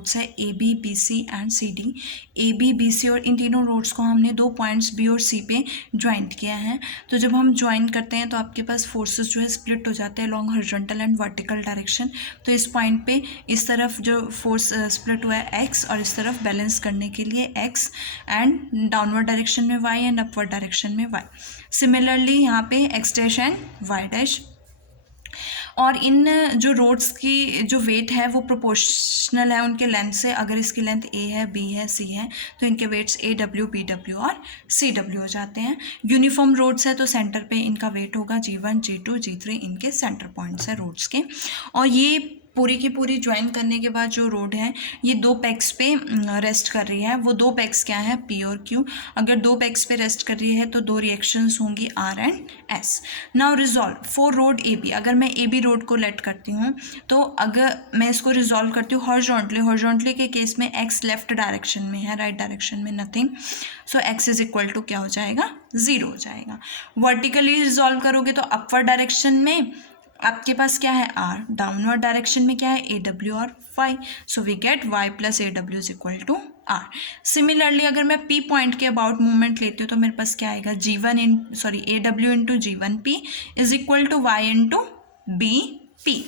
Roads है A B B C and C D. A B B C और इन तीनों रोड्स को हमने 2 पॉइंट्स बी और सी पे ज्वाइंट किया है। तो जब हम ज्वाइन करते हैं तो आपके पास फोर्सेस जो है स्प्लिट हो जाते हैं long horizontal and vertical direction. तो इस पॉइंट पे इस तरफ जो फोर्स स्प्लिट हुआ है एक्स, और इस तरफ बैलेंस करने के लिए एक्स, एंड डाउनवर्ड डायरेक्शन में वाई एंड अपवर्ड डायरेक्शन में वाई। सिमिलरली यहाँ पे x dash and y dash. और इन जो रोड्स की जो वेट है वो प्रोपोर्शनल है उनके लेंथ से। अगर इसकी लेंथ ए है, बी है, सी है तो इनके weights A W, B W और सी डब्ल्यू हो जाते हैं। यूनिफॉर्म रोड्स है तो सेंटर पे इनका वेट होगा G1, G2, G3, इनके सेंटर पॉइंट्स है रोड्स के। और ये पूरी की पूरी ज्वाइन करने के बाद जो रोड है ये 2 पेग्स पे रेस्ट कर रही है। वो 2 पेग्स क्या है, P और Q। अगर 2 पेग्स पे रेस्ट कर रही है तो 2 रिएक्शंस होंगी R and S। Now resolve for road AB। अगर मैं AB रोड को लेट करती हूँ तो अगर मैं इसको रिजॉल्व करती हूँ हॉरिजॉन्टली के केस में x लेफ्ट डायरेक्शन में है, राइट डायरेक्शन में nothing. So x is equal to क्या हो जाएगा, 0 हो जाएगा। वर्टिकली रिजॉल्व करोगे तो अपवर्ड डायरेक्शन में आपके पास क्या है R, डाउनवर्ड डायरेक्शन में क्या है AW और Y। So we get Y plus AW is equal to R। Similarly अगर मैं P पॉइंट के अबाउट मूवमेंट लेती हूँ तो मेरे पास क्या आएगा, AW into G1P is equal to Y into BP।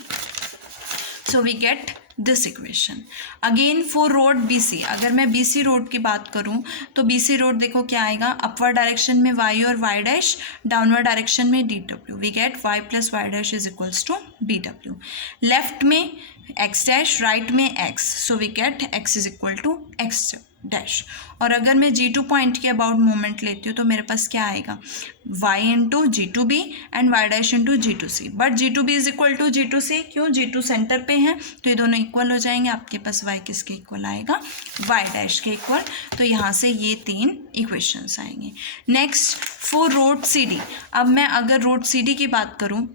So we get this equation. Again for rod BC, अगर मैं BC रोड की बात करूं तो BC रोड देखो क्या आएगा, अपवर्ड डायरेक्शन में y और y डैश, डाउनवर्ड डायरेक्शन में DW। We get y plus y dash is equals to BW। Left में x डैश, राइट में x, so we get x is equal to x dash. और अगर मैं G2 point के about movement लेती हूँ तो मेरे पास क्या आएगा, y into G2B and y dash into G2C। But G2B is equal to G2C, क्यों, G2 सेंटर पे है तो ये दोनों इक्वल हो जाएंगे। आपके पास y किसके इक्वल आएगा, y डैश के इक्वल। तो यहाँ से ये 3 इक्वेशंस आएंगे। Next for road CD। अब मैं अगर रोड CD की बात करूँ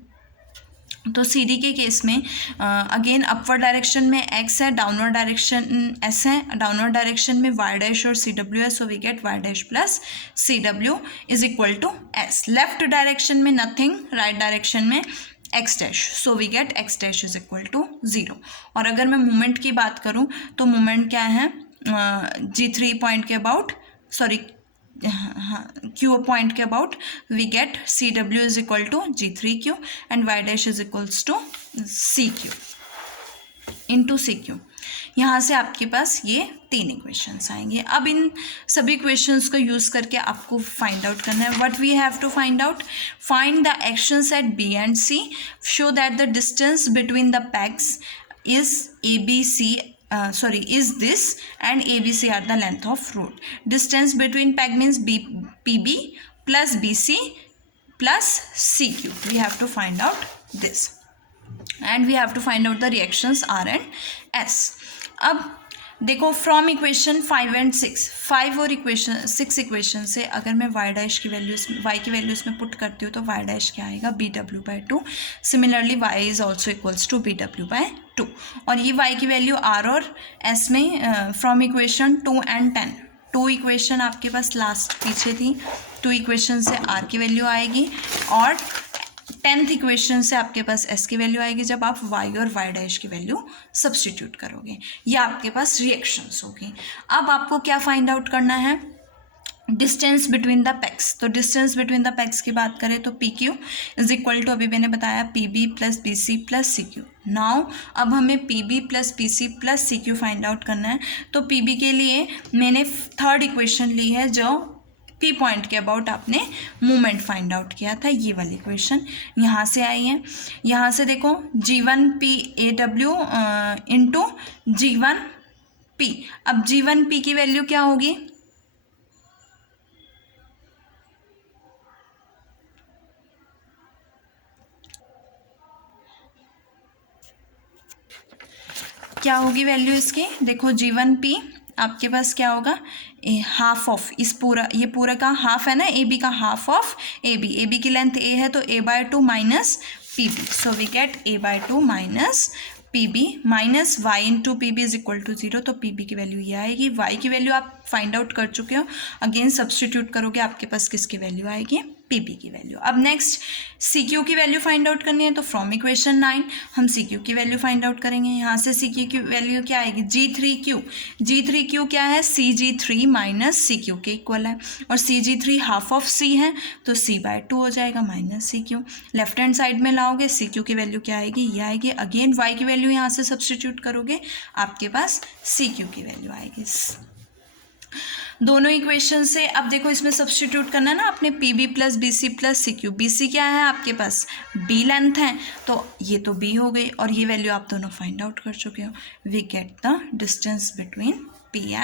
तो CD के केस में अगेन अपवर्ड डायरेक्शन में x है, डाउनवर्ड डायरेक्शन s है, डाउनवर्ड डायरेक्शन में y डैश और CW है। So we get y dash plus CW is equal to s। Left direction में नथिंग, राइट डायरेक्शन में x dash, so we get x dash is equal to 0। और अगर मैं movement की बात करूँ तो मूवमेंट क्या है, G3 पॉइंट के अबाउट, सॉरी Q पॉइंट के about we get CW is equal to G3Q and y dash is equals to CQ into CQ। यहाँ से आपके पास ये 3 इक्वेशंस आएंगे। अब इन सभी इक्वेशंस को यूज़ करके आपको फाइंड आउट करना है। What we have to find out, find the actions at B and C, show that the distance between the pegs is ABC is this and ABC are the length of road. Distance between peg means PB plus BC plus CQ. We have to find out this and we have to find out the reactions R and S. अब देखो from equation 5 and 6, 5 और equation 6 equation से अगर मैं y dash की value y की value इसमें put करती हूँ तो y डैश क्या आएगा, BW/2। Similarly y is also equals to BW/2। और ये y की वैल्यू r और s में फ्रॉम इक्वेशन 2 एंड 10, 2 इक्वेशन आपके पास लास्ट पीछे थी, 2 इक्वेशन से r की वैल्यू आएगी और 10th इक्वेशन से आपके पास s की वैल्यू आएगी जब आप y और y डैश की वैल्यू सब्सटीट्यूट करोगे। ये आपके पास रिएक्शंस होगी। अब आपको क्या फाइंड आउट करना है, डिस्टेंस बिटवीन द पेग्स। तो डिस्टेंस बिटवीन द पेग्स की बात करें तो PQ इज इक्वल टू, अभी मैंने बताया, PB plus BC plus CQ। Now अब हमें PB plus BC plus CQ find out करना है। तो PB के लिए मैंने 3rd इक्वेशन ली है जो P पॉइंट के अबाउट आपने मूवमेंट फाइंड आउट किया था, ये वाली इक्वेशन यहाँ से आई है। यहाँ से देखो G1P AW इंटू G1P। अब G1P की वैल्यू क्या होगी, क्या होगी वैल्यू इसकी, देखो G1P आपके पास क्या होगा, हाफ ऑफ इस पूरा, ये पूरा का हाफ है ना, AB का हाफ ऑफ AB की लेंथ A है तो A/2 minus PB। So we get A/2 minus PB minus y into PB is equal to 0। तो PB की वैल्यू ये आएगी। y की वैल्यू आप फाइंड आउट कर चुके हो, अगेन सब्सटीट्यूट करोगे आपके पास किसकी वैल्यू आएगी, पी बी की वैल्यू। अब नेक्स्ट सी क्यू की वैल्यू फाइंड आउट करनी है, तो फ्रॉम इक्वेशन 9 हम सी क्यू की वैल्यू फाइंड आउट करेंगे। यहाँ से सी क्यू की वैल्यू क्या आएगी, जी3 क्यू क्या है, CG3 माइनस सी क्यू के इक्वल है, और CG3 हाफ ऑफ सी है तो C/2 हो जाएगा minus C Q. Left hand side में लाओगे सी क्यू की वैल्यू क्या आएगी, ये आएगी। अगेन वाई की वैल्यू यहाँ से सब्सटीट्यूट करोगे, आपके पास सी क्यू की वैल्यू आएगी। दोनों इक्वेशन से अब देखो इसमें सब्सटीट्यूट करना है ना आपने, P B plus B C plus C Q. B C क्या है आपके पास, बी लेंथ है, तो ये तो बी हो गई, और ये वैल्यू आप दोनों फाइंड आउट कर चुके हो। We get the distance between P and